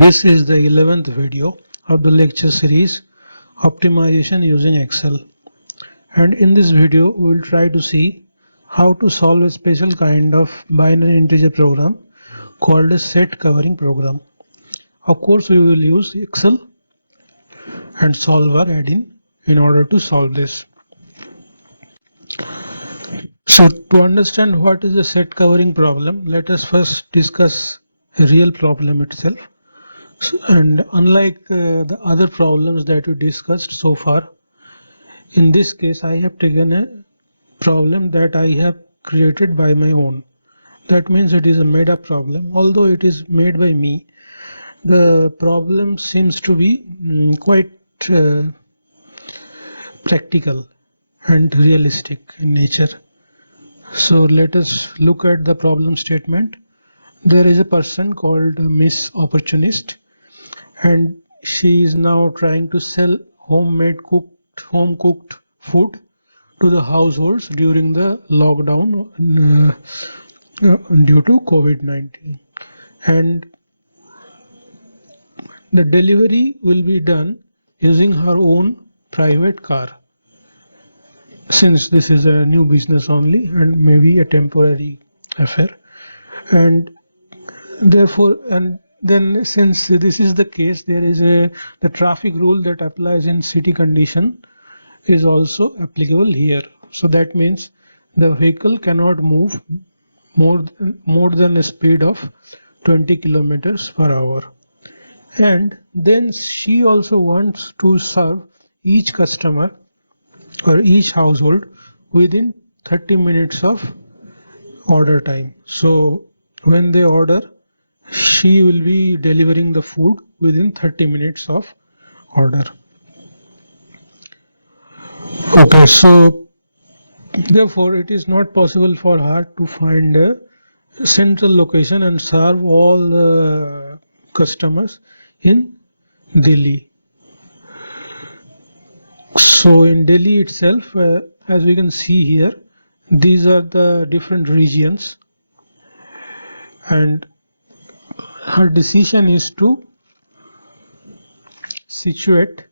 This is the 11th video of the lecture series Optimization using Excel, and in this video we will try to see how to solve a special kind of binary integer program called a set covering program. Of course we will use Excel and solver add-in in order to solve this. So to understand what is a set covering problem, let us first discuss a real problem itself. And unlike the other problems that we discussed so far, in this case I have taken a problem that I have created by my own. That means it is a made up problem. Although it is made by me, the problem seems to be quite practical and realistic in nature. So let us look at the problem statement. There is a person called Miss Opportunist, and she is now trying to sell home cooked food to the households during the lockdown due to COVID-19, and the delivery will be done using her own private car, since this is a new business only and maybe a temporary affair. And therefore, and then since this is the case, there is the traffic rule that applies in city condition is also applicable here. So that means the vehicle cannot move more than a speed of 20 kilometers per hour. And then she also wants to serve each customer or each household within 30 minutes of order time. So when they order, she will be delivering the food within 30 minutes of order. Okay, so therefore it is not possible for her to find a central location and serve all the customers in Delhi. So in Delhi itself, as we can see here, these are the different regions, and her decision is to situate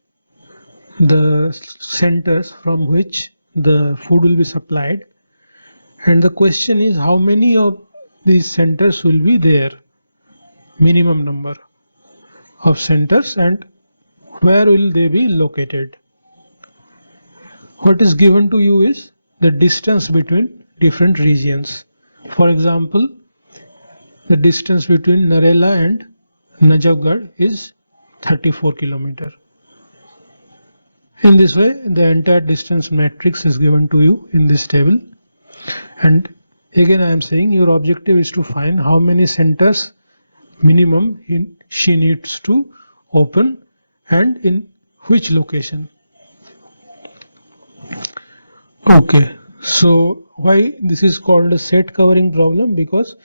the centers from which the food will be supplied, and the question is how many of these centers will be there, minimum number of centers, and where will they be located. What is given to you is the distance between different regions. For example, the distance between Narela and Najafgarh is 34 kilometers. In this way, the entire distance matrix is given to you in this table. And again, I am saying your objective is to find how many centers minimum she needs to open and in which location. Okay, so why this is called a set covering problem? Because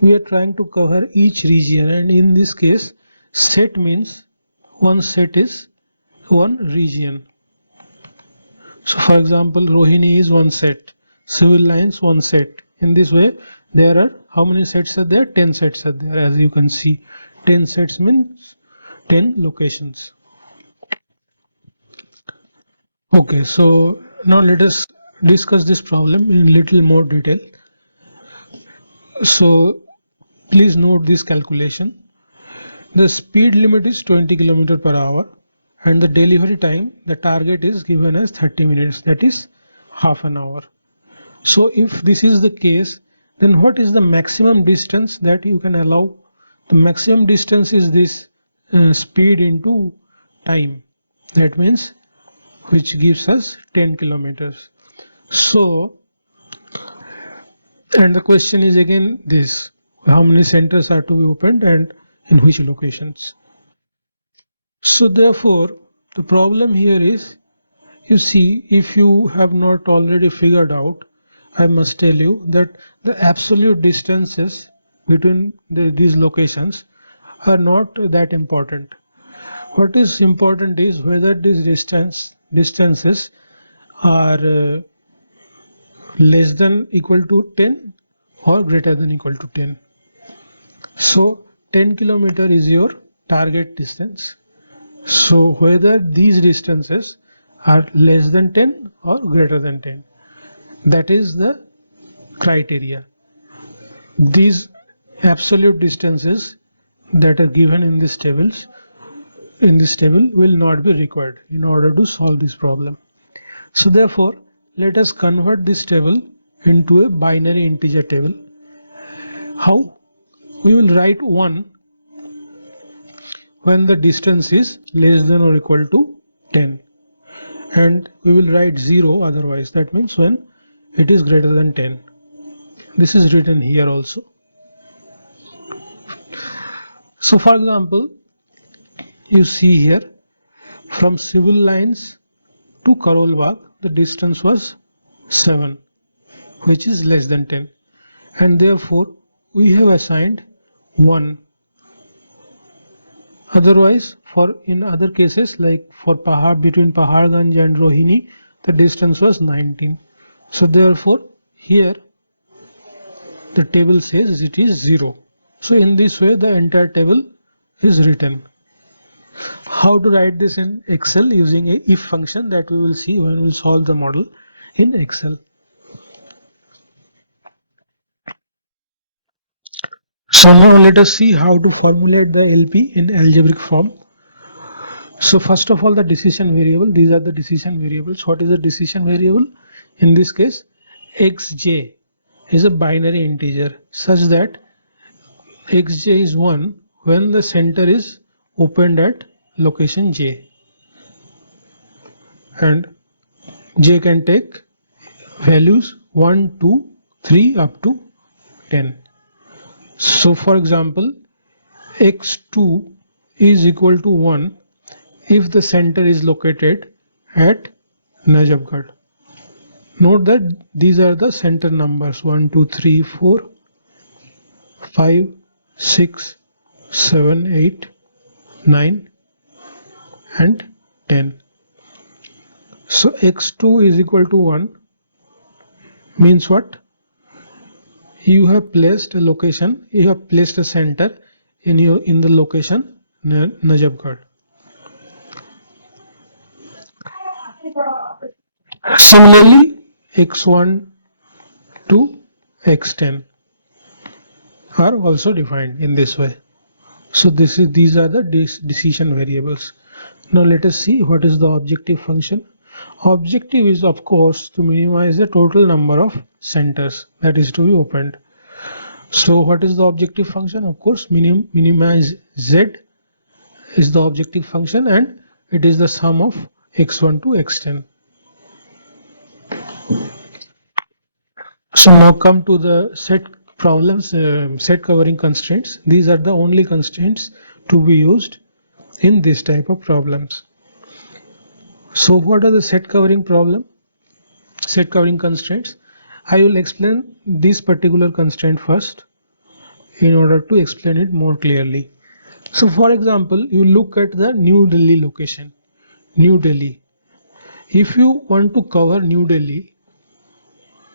we are trying to cover each region, and in this case set means one set is one region. So for example, Rohini is one set, civil lines one set. In this way there are, how many sets are there? 10 sets are there. As you can see, 10 sets means 10 locations. Okay, so now let us discuss this problem in little more detail. So please note this calculation. The speed limit is 20 km per hour, and the delivery time, the target is given as 30 minutes, that is half an hour. So if this is the case, then what is the maximum distance that you can allow? The maximum distance is this speed into time. That means which gives us 10 kilometers. So, and the question is again this, how many centers are to be opened and in which locations. So therefore the problem here is, you see, if you have not already figured out, I must tell you that the absolute distances between these locations are not that important. What is important is whether these distances are less than equal to 10 or greater than equal to 10. So 10 kilometer is your target distance. So whether these distances are less than 10 or greater than 10, that is the criteria. These absolute distances that are given in this table will not be required in order to solve this problem. So therefore, let us convert this table into a binary integer table. How? We will write 1 when the distance is less than or equal to 10, and we will write 0 otherwise. That means when it is greater than 10. This is written here also. So for example, you see here, from civil lines to Karol Bagh, the distance was 7, which is less than 10, and therefore we have assigned 1. Otherwise, in other cases, like for between Paharganj and Rohini, the distance was 19. So therefore, here the table says it is 0. So in this way, the entire table is written. How to write this in Excel using a if function that we will see when we will solve the model in Excel. So now let us see how to formulate the LP in algebraic form. So first of all, the decision variable, these are the decision variables. What is the decision variable? In this case, xj is a binary integer such that xj is 1 when the center is opened at location j, and j can take values 1, 2, 3 up to 10. So for example, x2 is equal to 1 if the center is located at Najafgarh. Note that these are the center numbers 1, 2, 3, 4, 5, 6, 7, 8, 9 and 10. So x2 is equal to 1 means what? You have placed a location, you have placed a center in the location Najafgarh. Similarly, x1 to x10 are also defined in this way. So these are the decision variables. Now let us see what is the objective function. Objective is of course to minimize the total number of centers that is to be opened. So what is the objective function? Of course, minimize z is the objective function, and it is the sum of x1 to x10. So now come to the set problems, set covering constraints. These are the only constraints to be used in this type of problems. So what are the set covering constraints? I will explain this particular constraint first in order to explain it more clearly. So for example, you look at the New Delhi location. New Delhi. If you want to cover New Delhi,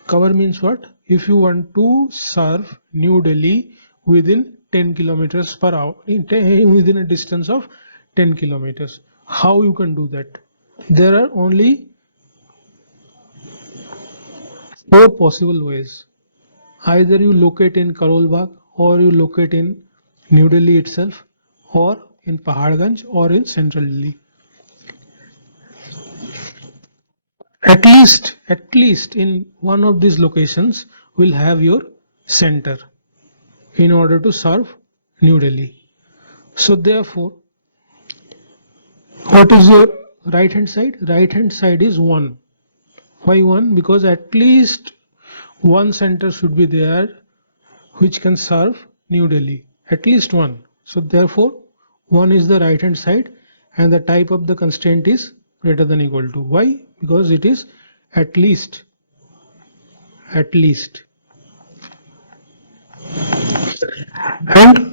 cover means what? If you want to serve New Delhi within 10 kilometers per hour, within a distance of 10 kilometers, how you can do that? There are only 4 possible ways. Either you locate in Karol Bagh, or you locate in New Delhi itself, or in Paharganj, or in Central Delhi. At least in one of these locations will have your center in order to serve New Delhi. So therefore, what is your right hand side? Right hand side is 1. Why 1? Because at least one center should be there which can serve New Delhi. At least one. So therefore, 1 is the right hand side, and the type of the constraint is greater than equal to. Why? Because it is at least. And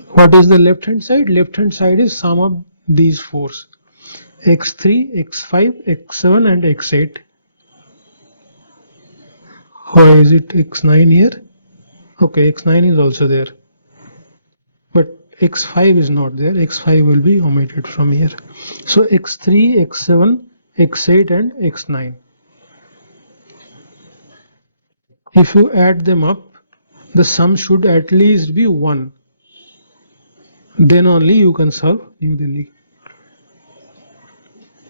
what is the left hand side? Left hand side is sum of these 4s: x3, x5, x7 and x8. Why is it x9 here? Okay, x9 is also there, but x5 is not there. X5 will be omitted from here. So x3, x7, x8 and x9. If you add them up, the sum should at least be 1. Then only you can solve New Delhi.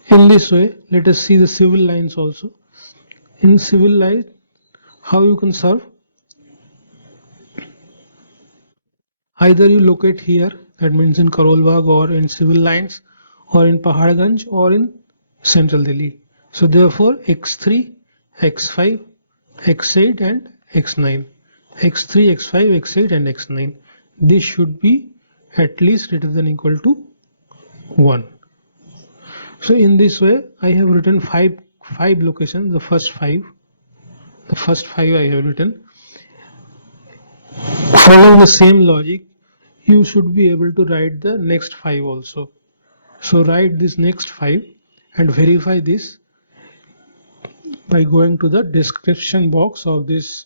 In this way, let us see the civil lines also. In civil line, how you can solve? Either you locate here, that means in Karol Bagh or in civil lines, or in Paharganj or in central Delhi. So therefore x3, x5, x8 and x9. x3, x5, x8 and x9. This should be at least greater than equal to 1. So in this way I have written five locations. The first five I have written. Following the same logic, you should be able to write the next 5 also. So write this next 5 and verify this by going to the description box of this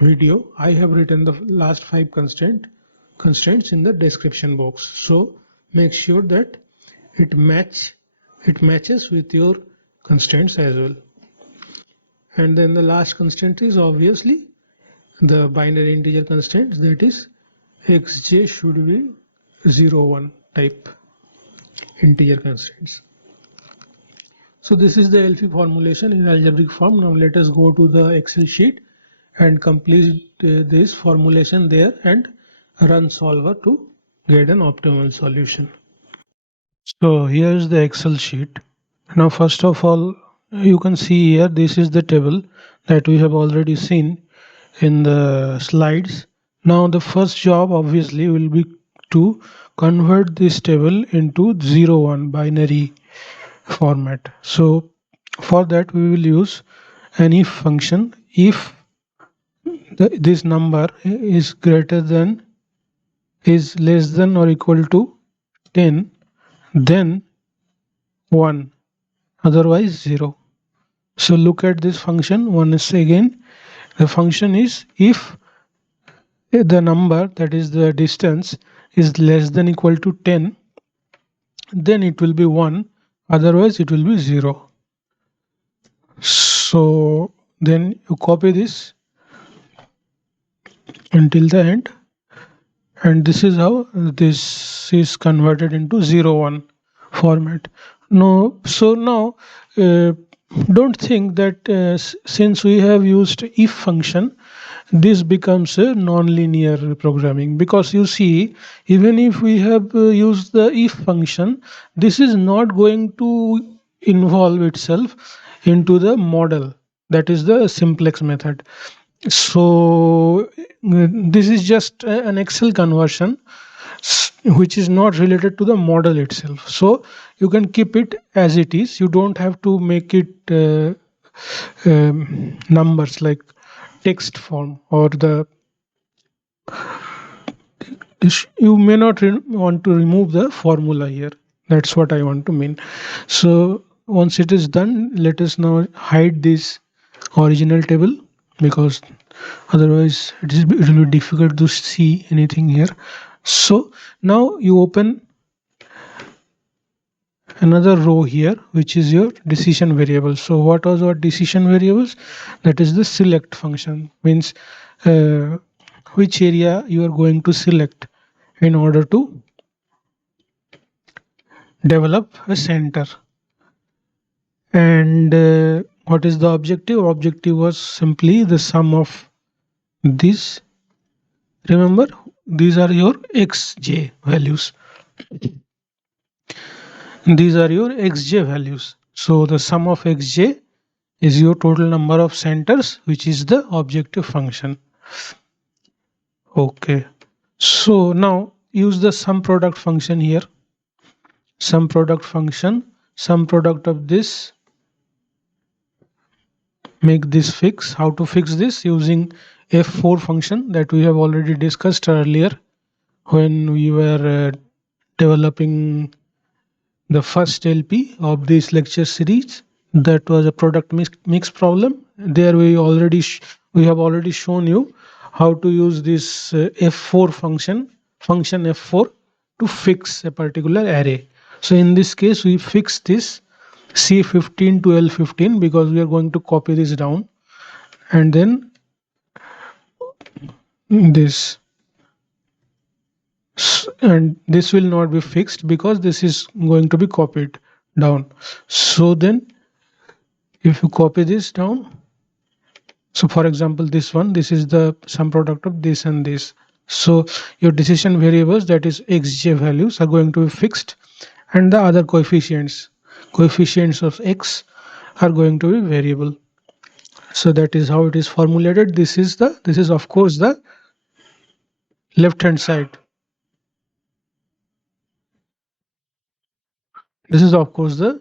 video. I have written the last 5 constraints in the description box. So make sure that it matches with your constraints as well. And then the last constraint is obviously the binary integer constraint, that is xj should be 0, 1 type integer constraints. So this is the LP formulation in algebraic form. Now let us go to the Excel sheet and complete this formulation there and run solver to get an optimal solution. So here's the Excel sheet. Now first of all, you can see here, this is the table that we have already seen in the slides. Now the first job obviously will be to convert this table into 0, 1 binary format. So for that we will use an if function. If this number is less than or equal to 10, then 1, otherwise 0. So look at this function once again. The function is if the number, that is the distance, is less than equal to 10, then it will be 1, otherwise it will be 0. So then you copy this until the end, and this is how this is converted into 0, 1 format. No, so now don't think that since we have used if function, this becomes a non-linear programming, because you see, even if we have used the if function, this is not going to involve itself into the model, that is the simplex method. So this is just an Excel conversion which is not related to the model itself. So you can keep it as it is. You don't have to make it numbers like text form, or you may not want to remove the formula here. That's what I want to mean. So once it is done, let us now hide this original table, because otherwise it will be difficult to see anything here. So now you open another row here, which is your decision variable. So what was our decision variables? That is the select function, means which area you are going to select in order to develop a center. And what is the objective? Objective was simply the sum of these. Remember, these are your xj values. These are your xj values. So the sum of xj is your total number of centers, which is the objective function. Okay. So now use the sum product function here. Sum product function, sum product of this, make this fix. How to fix this? Using f4 function that we have already discussed earlier when we were developing the first LP of this lecture series. That was a product mix problem. There we have already shown you how to use this f4 function f4 to fix a particular array. So in this case we fix this C15 to L15 because we are going to copy this down, and then this, and this will not be fixed because this is going to be copied down. So then if you copy this down, so for example this one, this is the sum product of this and this. So your decision variables, that is xj values, are going to be fixed, and the other coefficients of x are going to be variable. So that is how it is formulated. This is of course the left hand side. This is of course the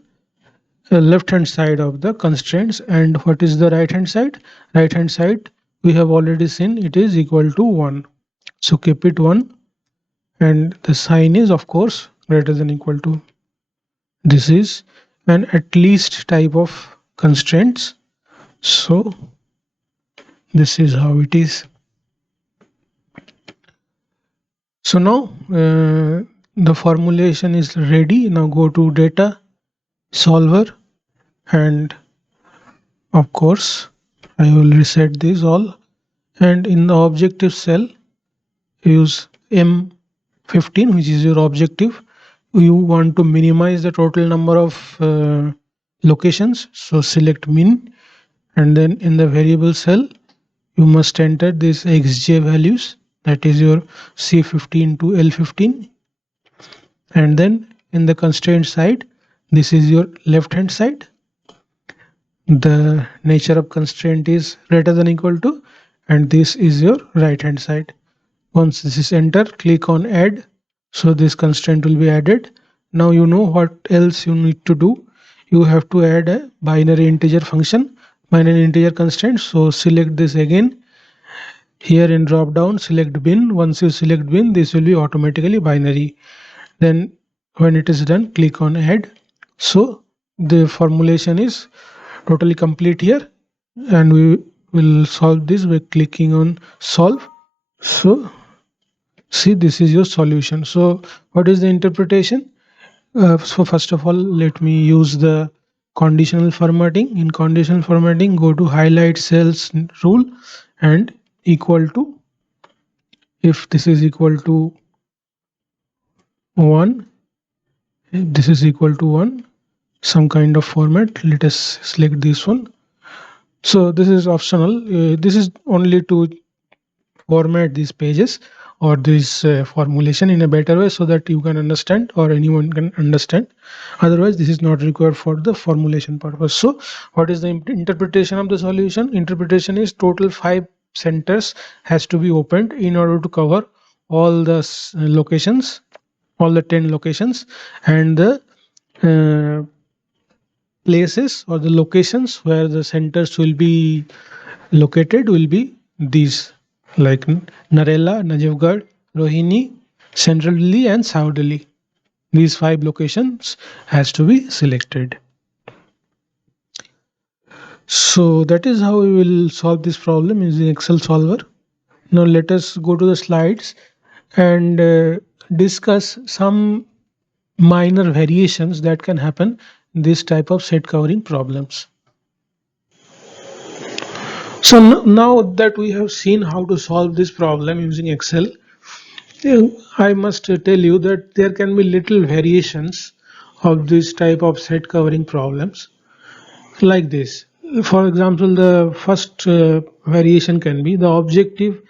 left hand side of the constraints. And what is the right hand side? Right hand side, we have already seen, it is equal to 1. So keep it 1, and the sign is of course greater than equal to. This is an at least type of constraints. So this is how it is. So now the formulation is ready. Now go to data solver, and of course I will reset these all, and in the objective cell use M15, which is your objective. You want to minimize the total number of locations, so select min, and then in the variable cell you must enter these xj values, that is your C15 to L15, and then in the constraint side, this is your left hand side. The nature of constraint is greater than equal to, and this is your right hand side. Once this is entered, click on add, so this constraint will be added. Now you know what else you need to do. You have to add a binary integer function, binary integer constraint. So select this again. Here in drop down, select bin. Once you select bin, this will be automatically binary. Then when it is done, click on add. So the formulation is totally complete here, and we will solve this by clicking on solve. So see, this is your solution. So what is the interpretation? So first of all, let me use the conditional formatting. In conditional formatting, go to highlight cells rule and equal to, if this is equal to 1, if this is equal to 1, some kind of format. Let us select this one. So this is optional. This is only to format these pages or this formulation in a better way so that you can understand or anyone can understand. Otherwise this is not required for the formulation purpose. So what is the interpretation of the solution? Interpretation is total 5 centers has to be opened in order to cover all the locations, all the 10 locations, and the uh, places or the locations where the centers will be located will be these, like Narela, Najafgarh, Rohini, Central Delhi and South Delhi. These 5 locations has to be selected. So that is how we will solve this problem using Excel solver. Now let us go to the slides and discuss some minor variations that can happen in this type of set covering problems. So now that we have seen how to solve this problem using Excel, I must tell you that there can be little variations of this type of set covering problems like this. For example, the first variation can be the objective.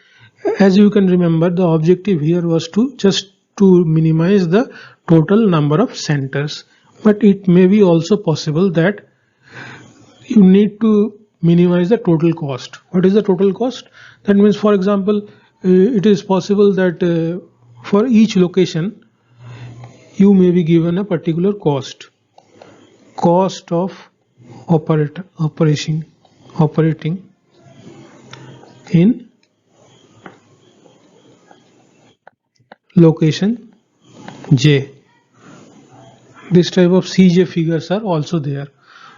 As you can remember, the objective here was to just to minimize the total number of centers, but it may be also possible that you need to minimize the total cost. What is the total cost? That means, for example, it is possible that for each location you may be given a particular cost of operating in location J. This type of CJ figures are also there.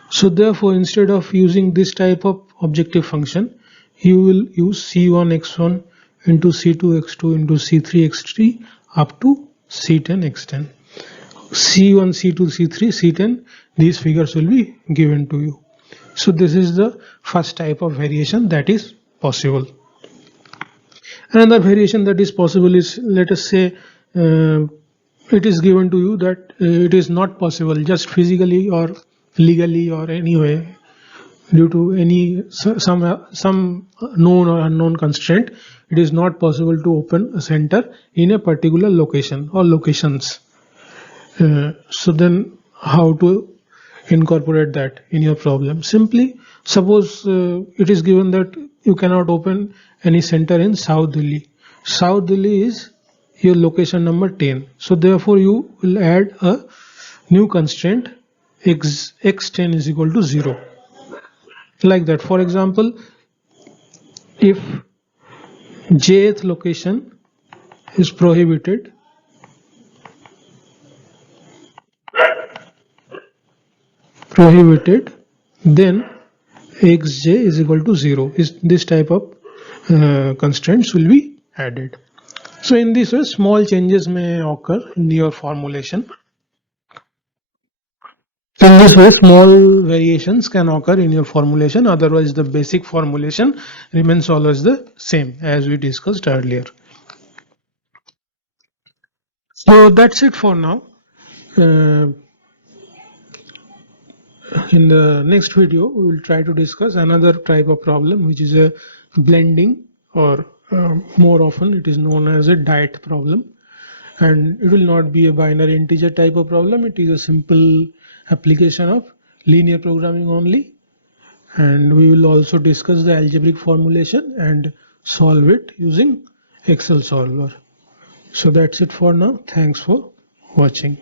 So therefore, instead of using this type of objective function, you will use C1 x1 into C2 x2 into C3 x3 up to C10, X10. C1, C2, C3, C10, these figures will be given to you. So this is the first type of variation that is possible. Another variation that is possible is, let us say, it is given to you that it is not possible just physically or legally or anyway, due to any some known or unknown constraint, it is not possible to open a center in a particular location or locations. So then how to incorporate that in your problem? Simply suppose it is given that you cannot open any center in South Delhi. South Delhi is your location number 10. So therefore you will add a new constraint, x10 is equal to 0. Like that. For example, if jth location is prohibited, then xj is equal to 0. Is this type of constraints will be added. So in this way, small changes may occur in your formulation. In this way, small variations can occur in your formulation. Otherwise, the basic formulation remains always the same as we discussed earlier. So that's it for now. In the next video, we will try to discuss another type of problem, which is a blending, or more often it is known as a diet problem. And it will not be a binary integer type of problem. It is a simple application of linear programming only. And we will also discuss the algebraic formulation and solve it using Excel solver. So that's it for now. Thanks for watching.